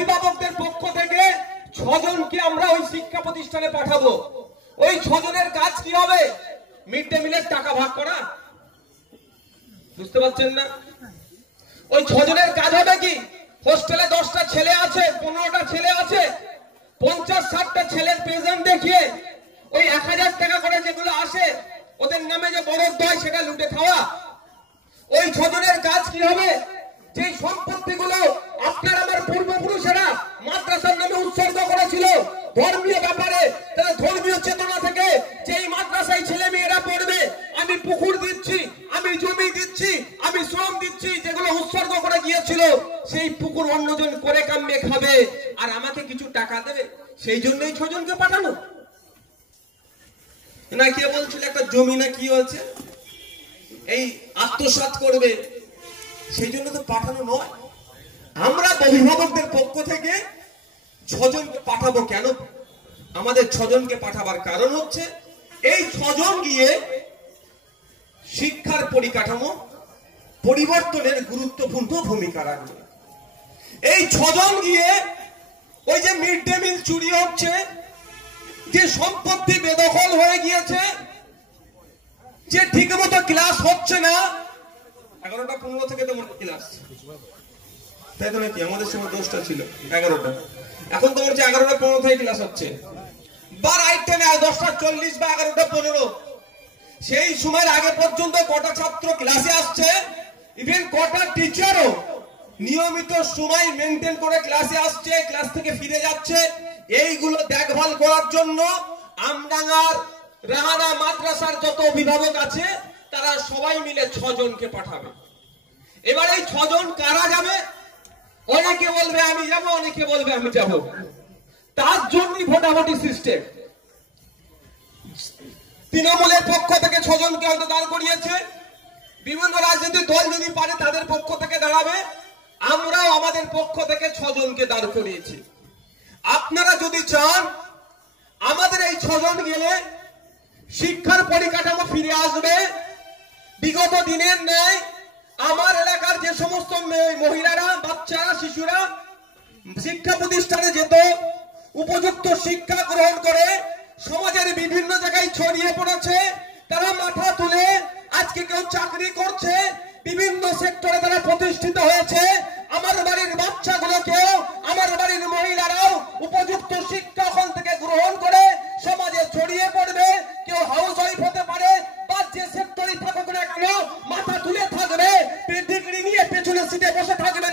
অভিভাবকদের পক্ষ থেকে 6 জনকে আমরা ওই শিক্ষা প্রতিষ্ঠানে পাঠাবো। ওই 6 জনের কাজ কি হবে? মিড ডে মিলের টাকা ভাগ করা। বুঝতে পারছেন না? ওই 6 জনের কাজ হবে কি? হোস্টেলে 10টা ছেলে আছে, 15টা ছেলে আছে, 50-60টা ছেলের প্রেজেন্ট দেখিয়ে ওই 1000 টাকা করে যেগুলো আসে ওদের নামে যে বরাদ্দ হয় সেটা লুটে খাওয়া। ওই 6 জনের কাজ কি হবে? যে সম্পত্তিগুলো আপনার আমার পূর্বপুরুষেরা মাদ্রাসার নামে উৎসর্গ করেছিল ধর্মীয় ব্যাপারে, তারা ধর্মীয় চেতনা থেকে যেই মাদ্রাসায় ছেলে মেয়েরা পড়বে, আমি পুকুর দিচ্ছি, আমি জমি দিচ্ছি, আমি শ্রম দিচ্ছি, যেগুলো উৎসর্গ করে গিয়েছিল সেই পুকুর অন্যজন করে কামবে খাবে আর আমাকে কিছু টাকা দেবে। সেই জন্যই 6 জনকে পাঠানো না। কে বলছিল একটা জমি না কি হয়েছে এই আত্মসাৎ করবে, সেই জন্য তো পাঠানো নয়। আমরা অভিভাবকদের পক্ষ থেকে 6 জনকে পাঠাবো। কেন আমাদের 6 জনকে পাঠাবার কারণ হচ্ছে এই 6 জন গিয়ে শিক্ষার পরিকাঠামো পরিবর্তনের গুরুত্বপূর্ণ ভূমিকা রাখবে। এই 6 জন গিয়ে ওই যে মিড ডে মিল চুরি হচ্ছে, যে সম্পত্তি বেদখল হয়ে গিয়েছে, যে ঠিকমতো ক্লাস হচ্ছে না, 11টা 15 থেকে তো ক্লাস, তাই তো নাকি? আমাদের সময় 10টা ছিল, 11টা। এখন তো হচ্ছে 11টা 15 থেকে ক্লাস হচ্ছে, বা রাইট টাইমে 10টা 40 বা 11টা 15। সেই সময়ের আগে পর্যন্ত কটা ছাত্র ক্লাসে আসছে, ইভেন কটা টিচারও নিয়মিত সময় মেনটেন করে ক্লাসে আসছে, ক্লাস থেকে ফিরে যাচ্ছে, এইগুলো দেখভাল করার জন্য আমডাঙ্গার রাহানা মাদ্রাসার যত অভিভাবক আছে তারা সবাই মিলে 6 জনকে পাঠাবে। এবার এই 6 জন কারা যাবে? অনেকে বলবে আমি যাব, অনেকে বলবে আমি যাব। তার জন্যই ভোটাভুটি সিস্টেম। তৃণমূলের পক্ষ থেকে 6 জনকে হয়তো দাঁড় করিয়েছে, বিভিন্ন রাজনৈতিক দল যদি পারে তাদের পক্ষ থেকে দাঁড়াবে, আমরাও আমাদের পক্ষ থেকে 6 জনকে দাঁড় করিয়েছি। আপনারা যদি চান আমাদের এই 6 জন গেলে শিক্ষার পরিকাঠামো ফিরে আসবে, বিগত দিনের ন্যায় আমার এলাকার যে সমস্ত মহিলারা, বাচ্চারা, শিশুরা শিক্ষা প্রতিষ্ঠানে যেত, উপযুক্ত শিক্ষা গ্রহণ করে সমাজের বিভিন্ন জায়গায় ছড়িয়ে পড়েছে, তারা মাথা তুলে আজকে কেউ চাকরি করছে, বিভিন্ন সেক্টরে তারা প্রতিষ্ঠিত হয়েছে। আমার বাড়ির বাচ্চাগুলোকেও, আমার বাড়ির মহিলারাও উপযুক্ত শিক্ষা ওখান থেকে গ্রহণ করে সমাজে ছড়িয়ে পড়বে। কেউ হাউস ওয়াইফ হতে পারে, বা যে সেক্টরে থাকুক না কেন মাথা তুলে থাকবে, ডিগ্রি নিয়ে পেছনের সিটে বসে থাকবে না।